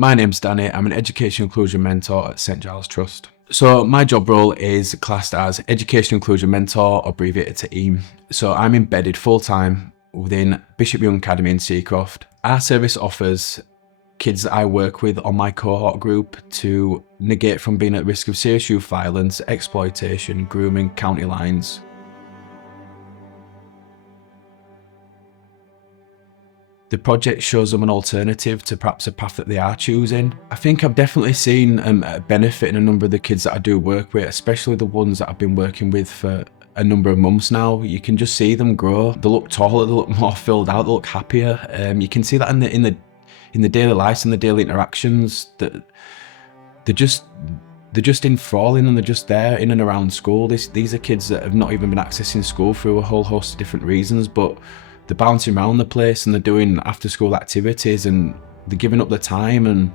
My name's Danny. I'm an Education Inclusion Mentor at St Giles Trust. So my job role is classed as Education Inclusion Mentor, abbreviated to EAM. So I'm embedded full-time within Bishop Young Academy in Seacroft. Our service offers kids that I work with on my cohort group to negate from being at risk of serious youth violence, exploitation, grooming, county lines. The project shows them an alternative to perhaps a path that they are choosing. I think I've definitely seen a benefit in a number of the kids that I do work with, especially the ones that I've been working with for a number of months now. You can just see them grow. They look taller, they look more filled out, they look happier. You can see that in the daily lives and the daily interactions, that they're just enthralling and they're just there in and around school. These are kids that have not even been accessing school through a whole host of different reasons, but they're bouncing around the place and they're doing after school activities and they're giving up their time, and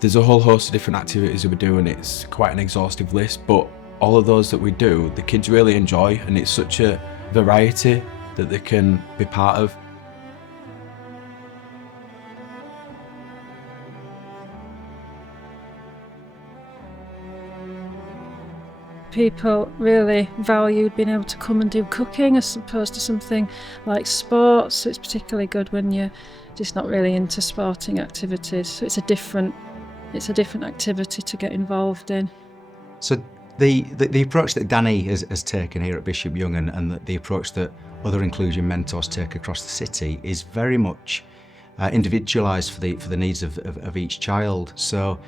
there's a whole host of different activities that we're doing. It's quite an exhaustive list, but all of those that we do, the kids really enjoy, and it's such a variety that they can be part of. People really valued being able to come and do cooking as opposed to something like sports. So it's particularly good when you're just not really into sporting activities. So it's a different activity to get involved in. So the approach that Danny has taken here at Bishop Young and the approach that other inclusion mentors take across the city is very much individualised for the needs of each child. So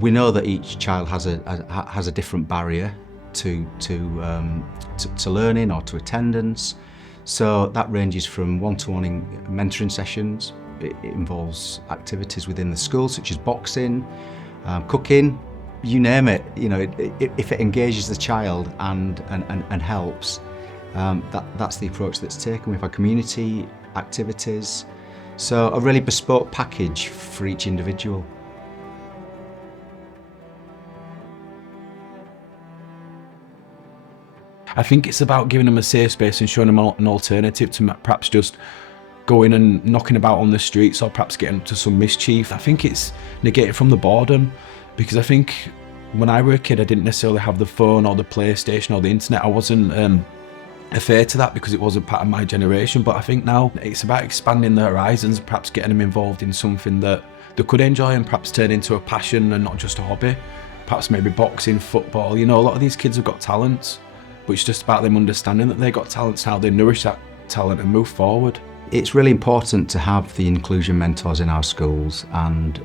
we know that each child has a different barrier to learning or to attendance. So that ranges from one-to-one mentoring sessions. It involves activities within the school such as boxing, cooking, you name it. You know, if it engages the child and helps, that's the approach that's taken. We've had community activities, so a really bespoke package for each individual. I think it's about giving them a safe space and showing them an alternative to perhaps just going and knocking about on the streets or perhaps getting up to some mischief. I think it's negated from the boredom, because I think when I were a kid I didn't necessarily have the phone or the PlayStation or the internet. I wasn't afraid to that because it wasn't part of my generation, but I think now it's about expanding the horizons, perhaps getting them involved in something that they could enjoy and perhaps turn into a passion and not just a hobby. Perhaps maybe boxing, football. You know, a lot of these kids have got talents, but it's just about them understanding that they've got talents, how they nourish that talent and move forward. It's really important to have the inclusion mentors in our schools, and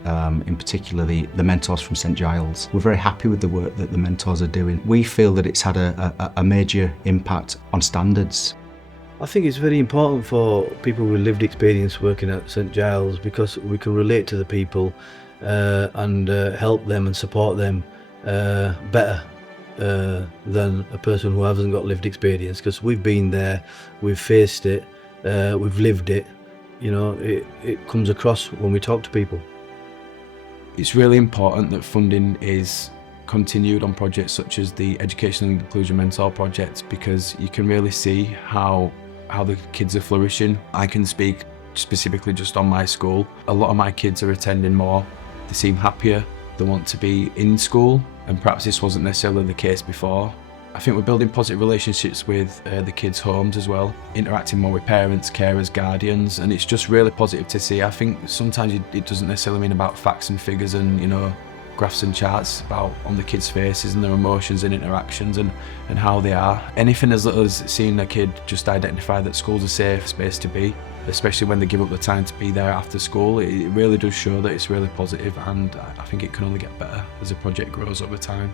in particular the mentors from St Giles. We're very happy with the work that the mentors are doing. We feel that it's had a major impact on standards. I think it's very important for people with lived experience working at St Giles, because we can relate to the people and help them and support them better than a person who hasn't got lived experience, because we've been there, we've faced it, we've lived it. You know, it comes across when we talk to people. It's really important that funding is continued on projects such as the Education and Inclusion Mentor project, because you can really see how the kids are flourishing. I can speak specifically just on my school. A lot of my kids are attending more, they seem happier, they want to be in school, and perhaps this wasn't necessarily the case before. I think we're building positive relationships with the kids' homes as well, interacting more with parents, carers, guardians, and it's just really positive to see. I think sometimes it doesn't necessarily mean about facts and figures and, you know, graphs and charts, about on the kids' faces and their emotions and interactions and how they are. Anything as little as seeing a kid just identify that school's a safe space to be, especially when they give up the time to be there after school, it really does show that it's really positive, and I think it can only get better as the project grows over time.